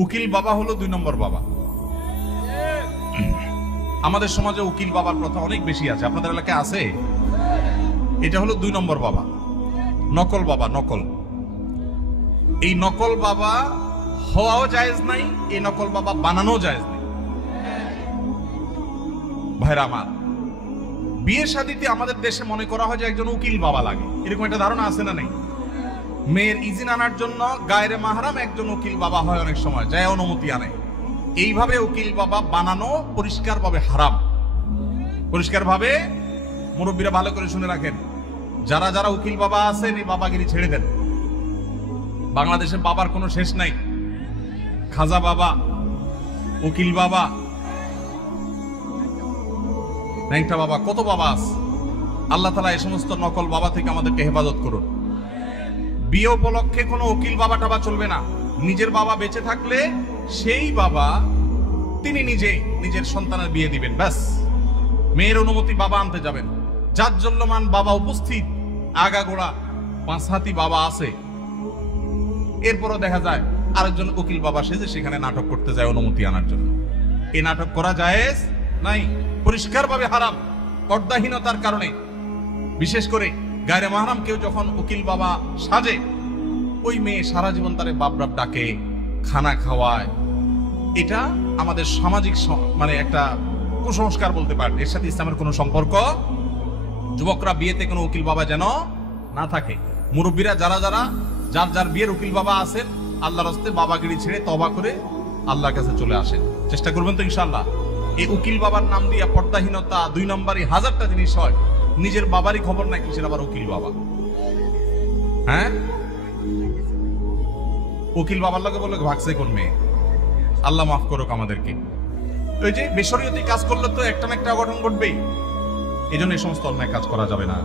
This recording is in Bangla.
উকিল বাবা হলো 2 নম্বর বাবা। আমাদের সমাজে উকিল বাবার প্রথা অনেক বেশি আছে, আপনাদের এলাকায় আছে? এটা হলো 2 নম্বর বাবা, নকল বাবা। নকল, এই নকল বাবা হওয়াও জায়েজ নাই, এই নকল বাবা বানানো জায়েজ নাই। ভাইরা আমার, বিয়ে শাদীতে আমাদের দেশে মনে করা হয় যে একজন উকিল বাবা লাগে, এরকম একটা ধারণা আছে না নেই? মেয়ের ইজিন আনার জন্য গায়রে মাহরাম একজন উকিল বাবা হয়, অনেক সময় যায় অনুমতি আনে। এইভাবে উকিল বাবা বানানো পরিষ্কারভাবে হারাম। পরিষ্কারভাবে মুরব্বীরা ভালো করে শুনে রাখেন, যারা যারা উকিল বাবা আছেন এই বাবাগিরি ছেড়ে দেন। বাংলাদেশে বাবার কোনো শেষ নাই। খাজা বাবা, উকিল বাবা, ন্যাংটা বাবা, কত বাবা আছে। আল্লাহ তাআলা এই সমস্ত নকল বাবা থেকে আমাদেরকে হেফাজত করুন। বিয়ে উপলক্ষে কোনো উকিল বাবা টাবা চলবে না। নিজের বাবা বেঁচে থাকলে সেই বাবা তিনি নিজে নিজের সন্তানের বিয়ে দিবেন, ব্যাস। মেয়ের অনুমতি বাবা আনতে যাবেন। জাজ্জল্যমান বাবা উপস্থিত, আগাগোড়া 5 হাতি বাবা আছে, এরপরও দেখা যায় আরেকজন উকিল বাবা সেজে সেখানে নাটক করতে যায় অনুমতি আনার জন্য। এই নাটক করা জায়েজ নাই, পরিষ্কারভাবে হারাম। পর্দাহীনতার কারণে, বিশেষ করে গায়রে মাহরাম কেউ যখন উকিল বাবা সাজে, ওই মেয়ে সারা জীবন তারে বাপ বাপ ডাকে, খানা খাওয়ায়। এটা আমাদের সামাজিক মানে একটা কুসংস্কার বলতে পারেন, এর সাথে ইসলামের কোনো সম্পর্ক। যুবকরা বিয়েতে কোনো উকিল বাবা যেন না থাকে। মুরব্বীরা যারা যারা যার যার বিয়ের উকিল বাবা আছেন, আল্লাহর হস্তে বাবাগিরি ছেড়ে তওবা করে আল্লাহর কাছে চলে আসেন। চেষ্টা করবেন তো ইনশাআল্লাহ। এই উকিল বাবার নাম দিয়া পর্দাহীনতা 2 নম্বরই হাজারটা জিনিস হয়। নিজের বাবারই খবর নাই, কিসের আবার উকিল বাবা? হ্যাঁ, উকিল বাবার লগে বলে ভাগছে কোন মেয়ে? আল্লাহ মাফ করুক আমাদেরকে। ওই যে বেশরিয়তি কাজ করলে তো একটা না একটা অঘটন ঘটবেই। এই জন্য এই সমস্ত অন্যায় কাজ করা যাবে না।